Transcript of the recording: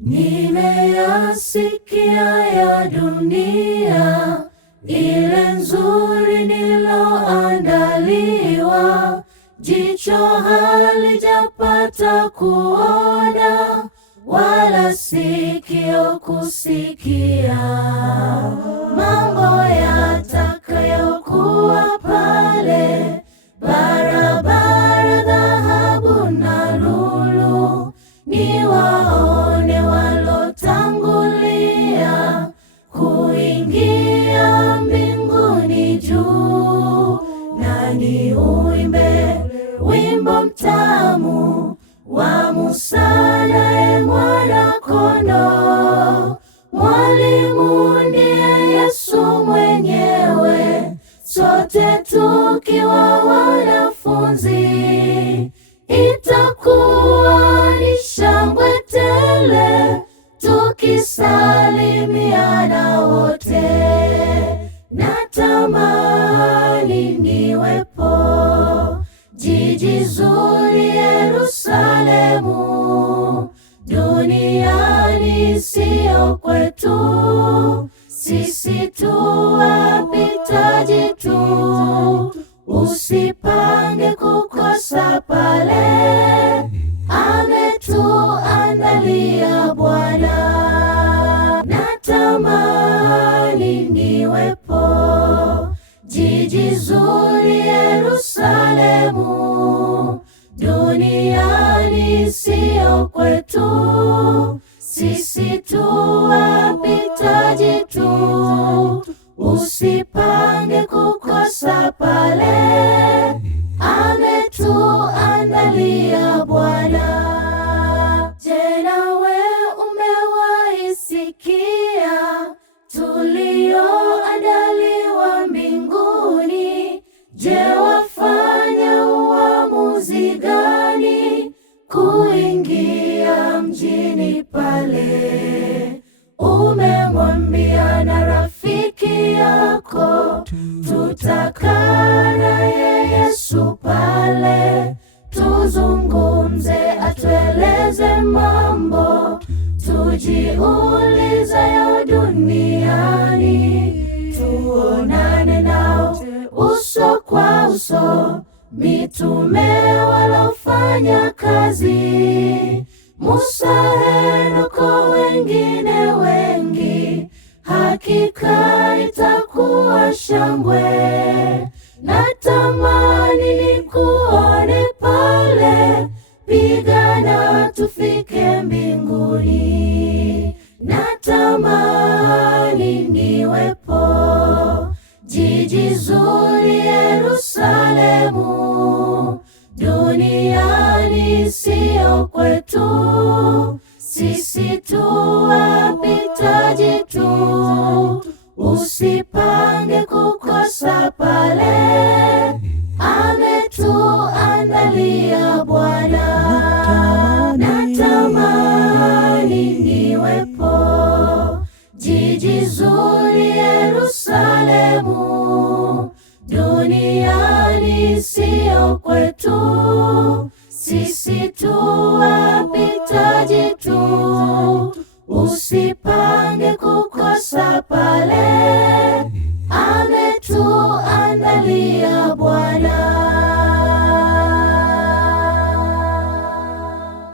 Nimeyasikia ya dunia, ile nzuri niloandaliwa, jicho halijapata kuona, wala sikio kusikia, mambo yatakayokuwa pale, barabara, dhahabu na lulu, niwaone walotangulia kuingia mbinguni juu, na niuimbe wimbo mtamu wa Musa naye Mwana-Kondoo. Mwalimu ndiye Yesu mwenyewe, sote tukiwa wanafunzi, itakuwa ni shangwe tele tukisalimiana wote. Natamani niwepo jiji zuri Yerusalemu, duniani sio kwetu, sisi tu wapitaji tu. Usipange kukosa pale, ametuandalia Bwana. Natamani niwepo jiji zuri Yerusalemu, duniani sio kwetu, sisi tu wapitaji tu. Usipange kukosa pale, ametuandalia Bwana. Je, nawe umewahi sikia tulioandaliwa mbinguni? Je, wafanya uamuzi gani kuingia mjini pale? Umemwambia na rafiki yako tutakaa naye Yesu pale, tuzungumze, atueleze mambo tujiulizayo duniani, tuonane nao uso kwa uso, mitume walofanya kazi, Musa, Henoko, wengine wengi. Hakika itakuwa shangwe. Natamani nikuone pale, pigana tufike mbinguni. Natamani niwepo jiji zuri Yerusalemu, duniani sio kwetu, sisi tu wapitaji tu. Usipange kukosa pale, ametuandalia Bwana. Natamani niwepo jiji zuri Yerusalemu, duniani sio kwetu, sisi tu wapitaji tu. Usipange kukosa pale,